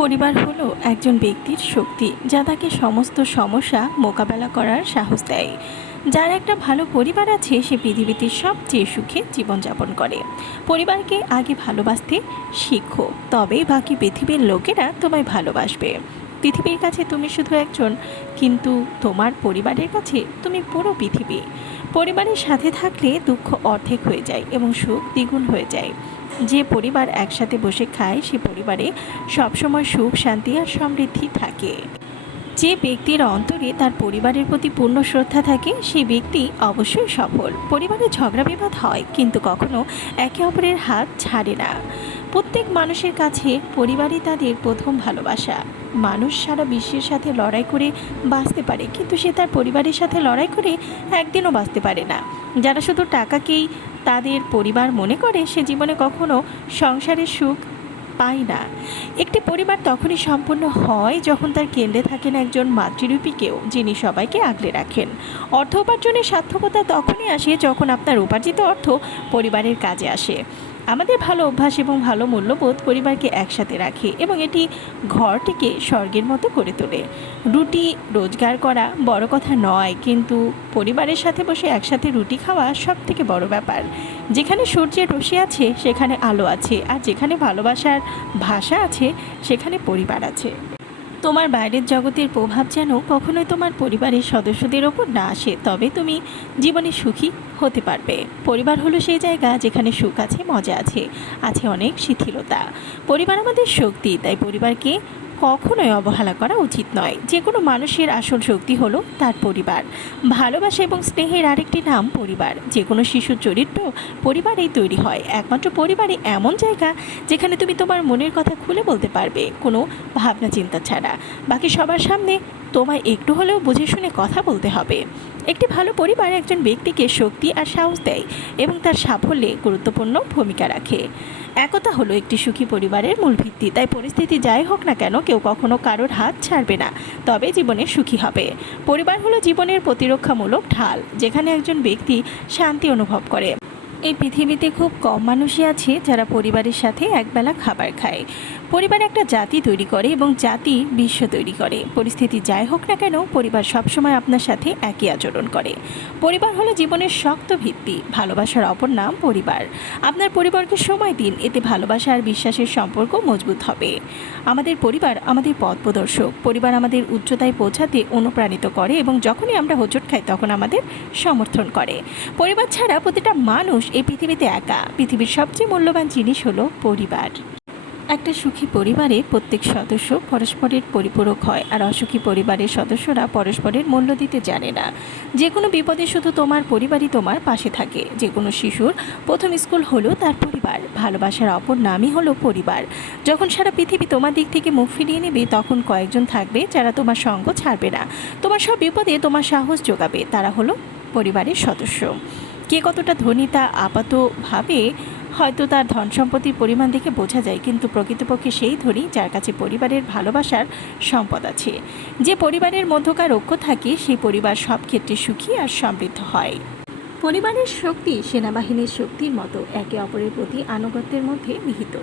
পরিবার হলো একজন ব্যক্তির শক্তি, যা তাকে সমস্ত সমস্যা মোকাবেলা করার সাহস দেয়। যার একটা ভালো পরিবার আছে, সে পৃথিবীতে সবচেয়ে সুখে জীবনযাপন করে। পরিবারকে আগে ভালোবাসতে শিখো, তবে বাকি পৃথিবীর লোকেরা তোমায় ভালোবাসবে। পৃথিবীর কাছে তুমি শুধু একজন, কিন্তু তোমার পরিবারের কাছে তুমি পুরো পৃথিবী। পরিবারের সাথে থাকলে দুঃখ অর্ধেক হয়ে যায় এবং সুখ দ্বিগুণ হয়ে যায়। যে পরিবার একসাথে বসে খায়, সে পরিবারে সবসময় সুখ, শান্তি আর সমৃদ্ধি থাকে। যে ব্যক্তির অন্তরে তার পরিবারের প্রতি পূর্ণ শ্রদ্ধা থাকে, সেই ব্যক্তি অবশ্যই সফল। পরিবারে ঝগড়া বিবাদ হয়, কিন্তু কখনো একে অপরের হাত ছাড়ে না। প্রত্যেক মানুষের কাছে পরিবারই তাদের প্রথম ভালোবাসা। মানুষ সারা বিশ্বের সাথে লড়াই করে বাঁচতে পারে, কিন্তু সে তার পরিবারের সাথে লড়াই করে একদিনও বাঁচতে পারে না। যারা শুধু টাকাকেই তাদের পরিবার মনে করে, সে জীবনে কখনো সংসারের সুখ পায় না। একটি পরিবার তখনই সম্পূর্ণ হয় যখন তার কেন্দ্রে থাকেন একজন মাতৃরূপী কেউ, যিনি সবাইকে আগলে রাখেন। অর্থ উপার্জনের সার্থকতা তখনই আসে যখন আপনার উপার্জিত অর্থ পরিবারের কাজে আসে। আমাদের ভালো অভ্যাস এবং ভালো মূল্যবোধ পরিবারকে একসাথে রাখে এবং এটি ঘরটিকে স্বর্গের মতো করে তোলে। রুটি, রোজগার করা বড় কথা নয়, কিন্তু পরিবারের সাথে বসে একসাথে রুটি খাওয়া সব থেকে বড় ব্যাপার। যেখানে সূর্যের রশি আছে, সেখানে আলো আছে, আর যেখানে ভালোবাসার ভাষা আছে, সেখানে পরিবার আছে। তোমার বাইরের জগতের প্রভাব যেন কখনোই তোমার পরিবারের সদস্যদের ওপর না আসে, তবে তুমি জীবনে সুখী হতে পারবে। পরিবার হলো সেই জায়গা যেখানে সুখ আছে, মজা আছে আছে অনেক শিথিলতা। পরিবার আমাদের শক্তি, তাই পরিবারকে কখনোই অবহেলা করা উচিত নয়। যে কোনো মানুষের আসল শক্তি হলো তার পরিবার। ভালোবাসা এবং স্নেহের আরেকটি নাম পরিবার। যে কোনো শিশুর চরিত্র পরিবারেই তৈরি হয়। একমাত্র পরিবারই এমন জায়গা যেখানে তুমি তোমার মনের কথা খুলে বলতে পারবে। কোনো ভাবনা চিন্তা ছাড়া। বাকি সবার সামনে তোমায় একটু হলেও বুঝে শুনে কথা বলতে হবে। একটি ভালো পরিবার একজন ব্যক্তিকে শক্তি আর সাহস দেয় এবং তার সাফল্যে গুরুত্বপূর্ণ ভূমিকা রাখে। একতা হলো একটি সুখী পরিবারের মূল ভিত্তি, তাই পরিস্থিতি যাই হোক না কেন কেউ কখনো কারোর হাত ছাড়বে না, তবে জীবনে সুখী হবে। পরিবার হলো জীবনের প্রতিরক্ষামূলক ঢাল, যেখানে একজন ব্যক্তি শান্তি অনুভব করে। এই পৃথিবীতে খুব কম মানুষই আছে যারা পরিবারের সাথে একবেলা খাবার খায়। পরিবার একটা জাতি তৈরি করে এবং জাতি বিশ্ব তৈরি করে। পরিস্থিতি যাই হোক না কেন, পরিবার সবসময় আপনার সাথে একই আচরণ করে। পরিবার হলো জীবনের শক্ত ভিত্তি, ভালোবাসার অপর নাম পরিবার। আপনার পরিবারকে সময় দিন, এতে ভালোবাসা আর বিশ্বাসের সম্পর্ক মজবুত হবে। আমাদের পরিবার আমাদের পথ প্রদর্শক পরিবার আমাদের উচ্চতায় পৌঁছাতে অনুপ্রাণিত করে এবং যখনই আমরা হোঁচট খাই, তখন আমাদের সমর্থন করে। পরিবার ছাড়া প্রতিটা মানুষ এই পৃথিবীতে একা। পৃথিবীর সবচেয়ে মূল্যবান জিনিস হলো পরিবার। একটা সুখী পরিবারে প্রত্যেক সদস্য পরস্পরের পরিপূরক হয় আর অসুখী পরিবারের সদস্যরা পরস্পরের মূল্য দিতে জানে না। যে কোনো বিপদে শুধু তোমার পরিবারই তোমার পাশে থাকে। যে কোনো শিশুর প্রথম স্কুল হলো তার পরিবার। ভালোবাসার অপর নামই হলো পরিবার। যখন সারা পৃথিবী তোমার দিক থেকে মুখ ফিরিয়ে নেবে, তখন কয়েকজন থাকবে যারা তোমার সঙ্গ ছাড়বে না। তোমার সব বিপদে তোমার সাহস যোগাবে। তারা হলো পরিবারের সদস্য। কে কতটা ধনী তা আপাতভাবে হয়তো তার ধন সম্পত্তির পরিমাণ দেখে বোঝা যায়, কিন্তু প্রকৃতপক্ষে সেই ধনী যার কাছে পরিবারের ভালোবাসার সম্পদ আছে। যে পরিবারের মধ্যকার ঐক্য থাকে সেই পরিবার সব ক্ষেত্রে সুখী আর সমৃদ্ধ হয়। পরিবারের শক্তি সেনাবাহিনীর শক্তির মতো একে অপরের প্রতি আনুগত্যের মধ্যে নিহিত।